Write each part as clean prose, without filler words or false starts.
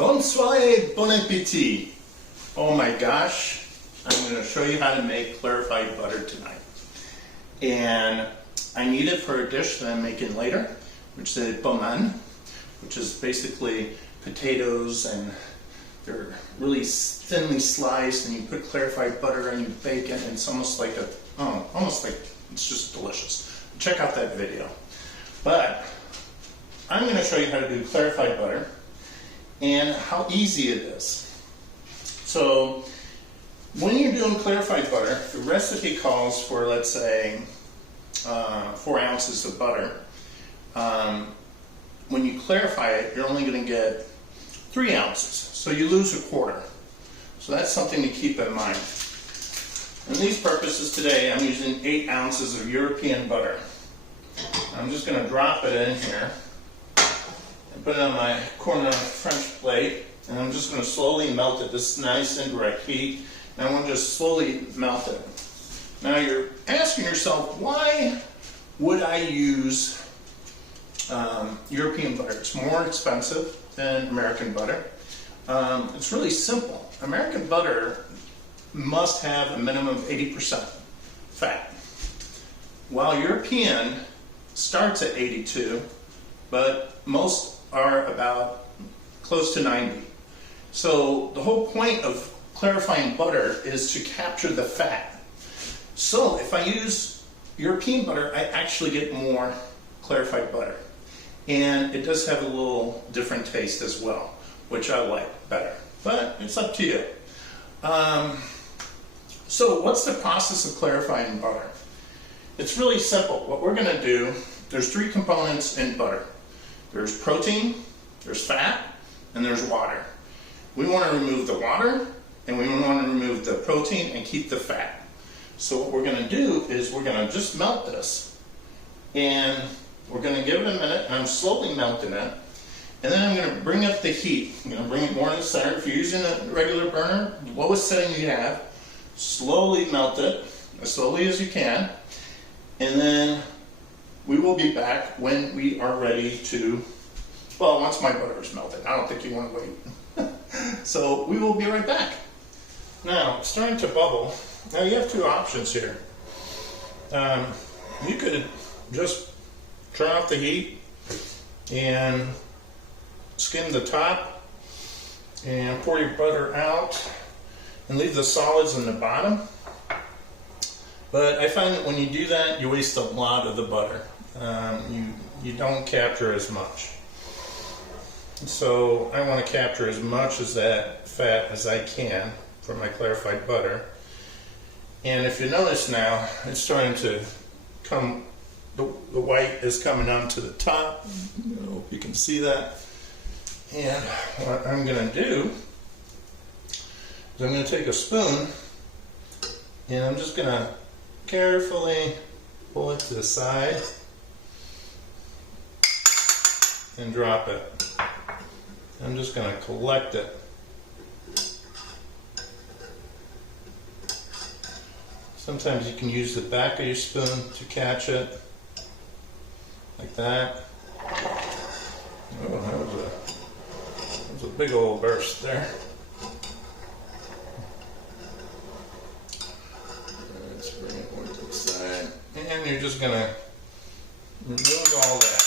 Bonsoir, bon appétit. Oh my gosh, I'm going to show you how to make clarified butter tonight. And I need it for a dish that I'm making later, which is poman, which is basically potatoes, and they're really thinly sliced, and you put clarified butter and you bake it, and it's almost like it's just delicious. Check out that video. But I'm going to show you how to do clarified butter and how easy it is. So when you're doing clarified butter, the recipe calls for, let's say, 4 ounces of butter. When you clarify it, you're only going to get 3 ounces, so you lose a quarter. So that's something to keep in mind. For these purposes today, I'm using 8 ounces of European butter. I'm just going to drop it in here and put it on my corner French plate, and I'm just going to slowly melt it. This is nice indirect heat, and I want to just slowly melt it. Now you're asking yourself, why would I use European butter? It's more expensive than American butter. It's really simple. American butter must have a minimum of 80% fat, while European starts at 82, but most are about close to 90. So the whole point of clarifying butter is to capture the fat. So if I use European butter, I actually get more clarified butter. And it does have a little different taste as well, which I like better. But it's up to you. So what's the process of clarifying butter? It's really simple. What we're going to do, there's 3 components in butter. There's protein, there's fat, and there's water. We want to remove the water, and we want to remove the protein and keep the fat. So what we're going to do is we're going to just melt this, and we're going to give it a minute, and I'm slowly melting it, and then I'm going to bring up the heat. I'm going to bring it more in the center. If you're using a regular burner, the lowest setting you have, slowly melt it, as slowly as you can, and then we will be back when we are ready to, well, once my butter is melted. I don't think you want to wait. So we will be right back. Now, it's starting to bubble. Now you have 2 options here. You could just turn off the heat and skim the top and pour your butter out and leave the solids in the bottom. But I find that when you do that, you waste a lot of the butter. You don't capture as much. So I want to capture as much of that fat as I can for my clarified butter. And if you notice now, it's starting to come, the white is coming onto the top. I hope you can see that. And what I'm going to do is I'm going to take a spoon, and I'm just going to carefully pull it to the side and drop it. I'm just going to collect it. Sometimes you can use the back of your spoon to catch it, like that. Oh, that was a big old burst there. Let's bring it more to the side. And you're just going to remove all that.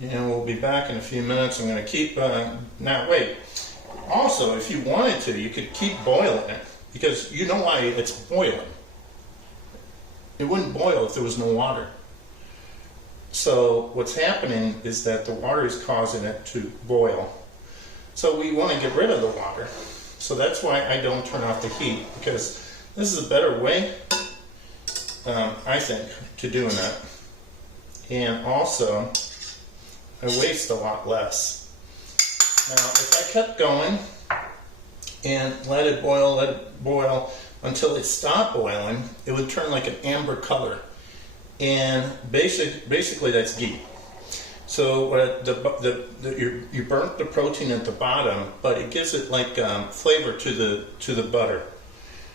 And we'll be back in a few minutes. I'm going to keep, now wait, also if you wanted to, you could keep boiling it, because you know why it's boiling. It wouldn't boil if there was no water. So what's happening is that the water is causing it to boil. So we want to get rid of the water. So that's why I don't turn off the heat, because this is a better way, I think, to doing that. And also, I waste a lot less. Now, if I kept going and let it boil until it stopped boiling, it would turn like an amber color. And basically that's ghee. So you burnt the protein at the bottom, but it gives it like flavor to the butter.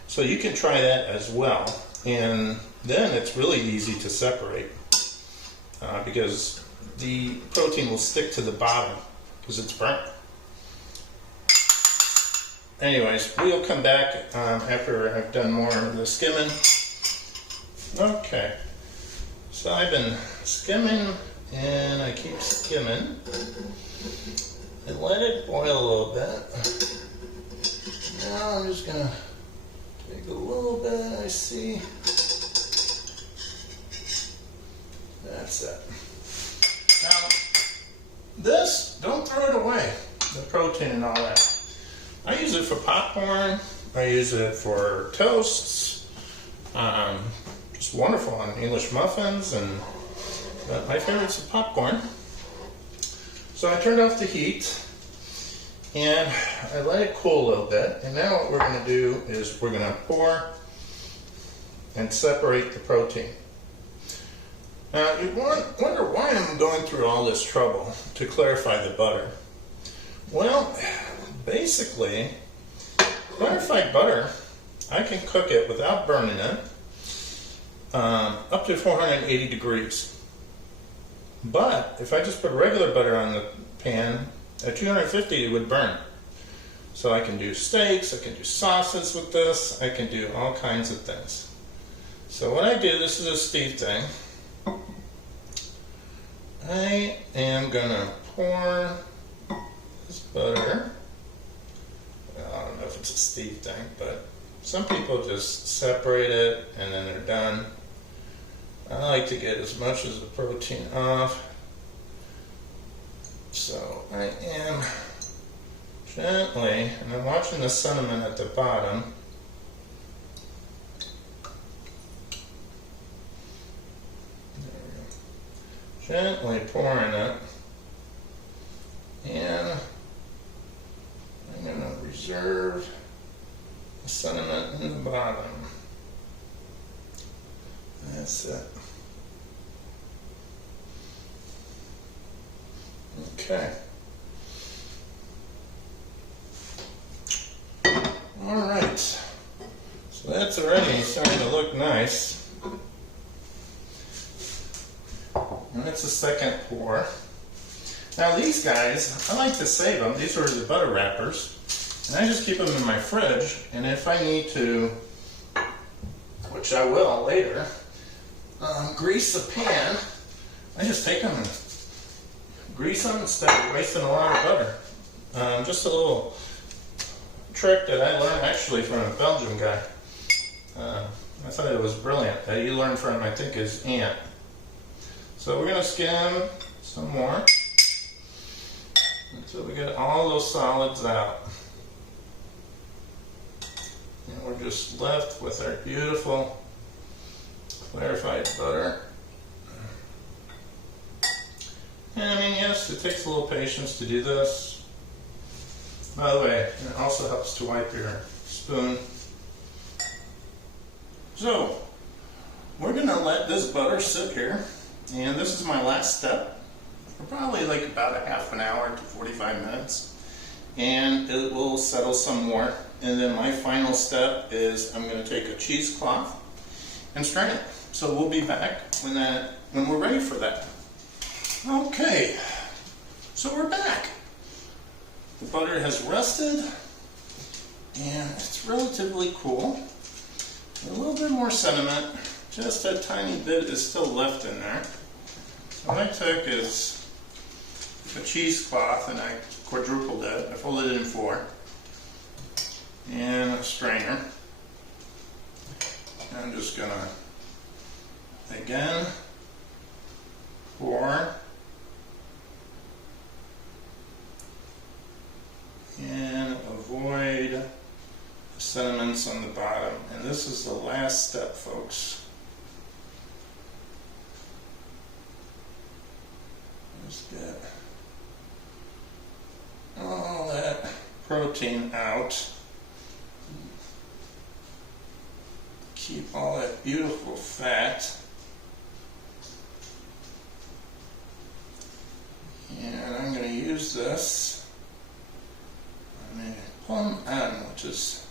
So you can try that as well. And then it's really easy to separate because the protein will stick to the bottom because it's burnt. Anyways, we'll come back after I've done more of the skimming. Okay, so I've been skimming and I keep skimming and let it boil a little bit. Now I'm just gonna take a little bit, I see. That's it. Now, this, don't throw it away, the protein and all that. I use it for popcorn, I use it for toasts, just wonderful on English muffins, and my favorite's the popcorn. So I turned off the heat, and I let it cool a little bit, and now what we're going to do is we're going to pour and separate the protein. Now you wonder why I'm going through all this trouble to clarify the butter. Well, basically, clarified butter, I can cook it without burning it up to 480 degrees. But if I just put regular butter on the pan, at 250 it would burn. So I can do steaks, I can do sauces with this, I can do all kinds of things. So what I do, this is a Steve thing, I am going to pour this butter. I don't know if it's a Steve thing, but some people just separate it and then they're done. I like to get as much of the protein off. So I am gently, and I'm watching the cinnamon at the bottom. There we go. Gently pouring it. And I'm going to reserve the cinnamon in the bottom. That's it. Okay. All right. So that's already starting to look nice. And that's the second pour. Now these guys, I like to save them. These are the butter wrappers. And I just keep them in my fridge. And if I need to, which I will later, grease the pan, I just take them and grease them instead of wasting a lot of butter. Just a little trick that I learned actually from a Belgian guy. I thought it was brilliant. That you learn from, I think, his aunt. So we're going to skim some more until we get all those solids out. And we're just left with our beautiful clarified butter. And I mean, yes, it takes a little patience to do this. By the way, it also helps to wipe your spoon. So, we're going to let this butter sit here. And this is my last step. For probably like about a half an hour to 45 minutes. And it will settle some more. And then my final step is I'm going to take a cheesecloth and strain it. So we'll be back when we're ready for that. Okay, so we're back. The butter has rested and it's relatively cool. A little bit more cinnamon, just a tiny bit is still left in there. So what I took is a cheesecloth and I quadrupled it. I folded it in 4. And a strainer. I'm just gonna again pour and avoid the sediments on the bottom. And this is the last step, folks. Just get all that protein out. Keep all that beautiful fat. And I'm going to use this on a plum en, which is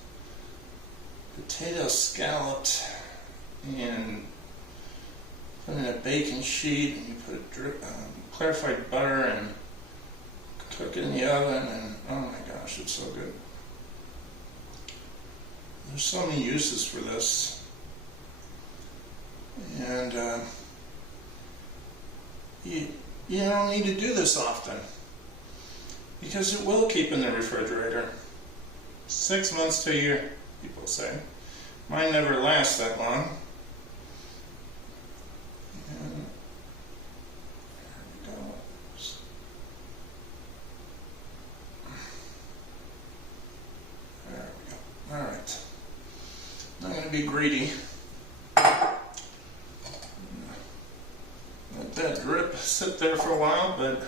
potato scalloped, and put in a baking sheet, and you put clarified butter and cook it in the oven, and oh my gosh, it's so good. There's so many uses for this, and you don't need to do this often because it will keep in the refrigerator 6 months to a year, people say. Mine never lasts that long. And there we go. There we go. All right. I'm going to be greedy. Let that drip sit there for a while, but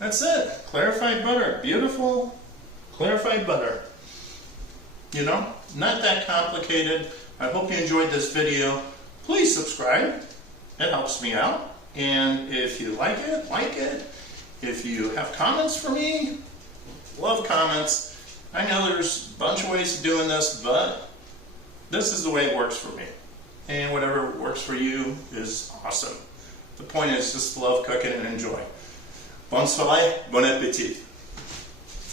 that's it. Clarified butter. Beautiful clarified butter. You know, not that complicated. I hope you enjoyed this video. Please subscribe. It helps me out. And if you like it, like it. If you have comments for me, love comments. I know there's a bunch of ways of doing this, but this is the way it works for me. And whatever works for you is awesome. The point is just love cooking and enjoy. Bonne soirée, bon appétit.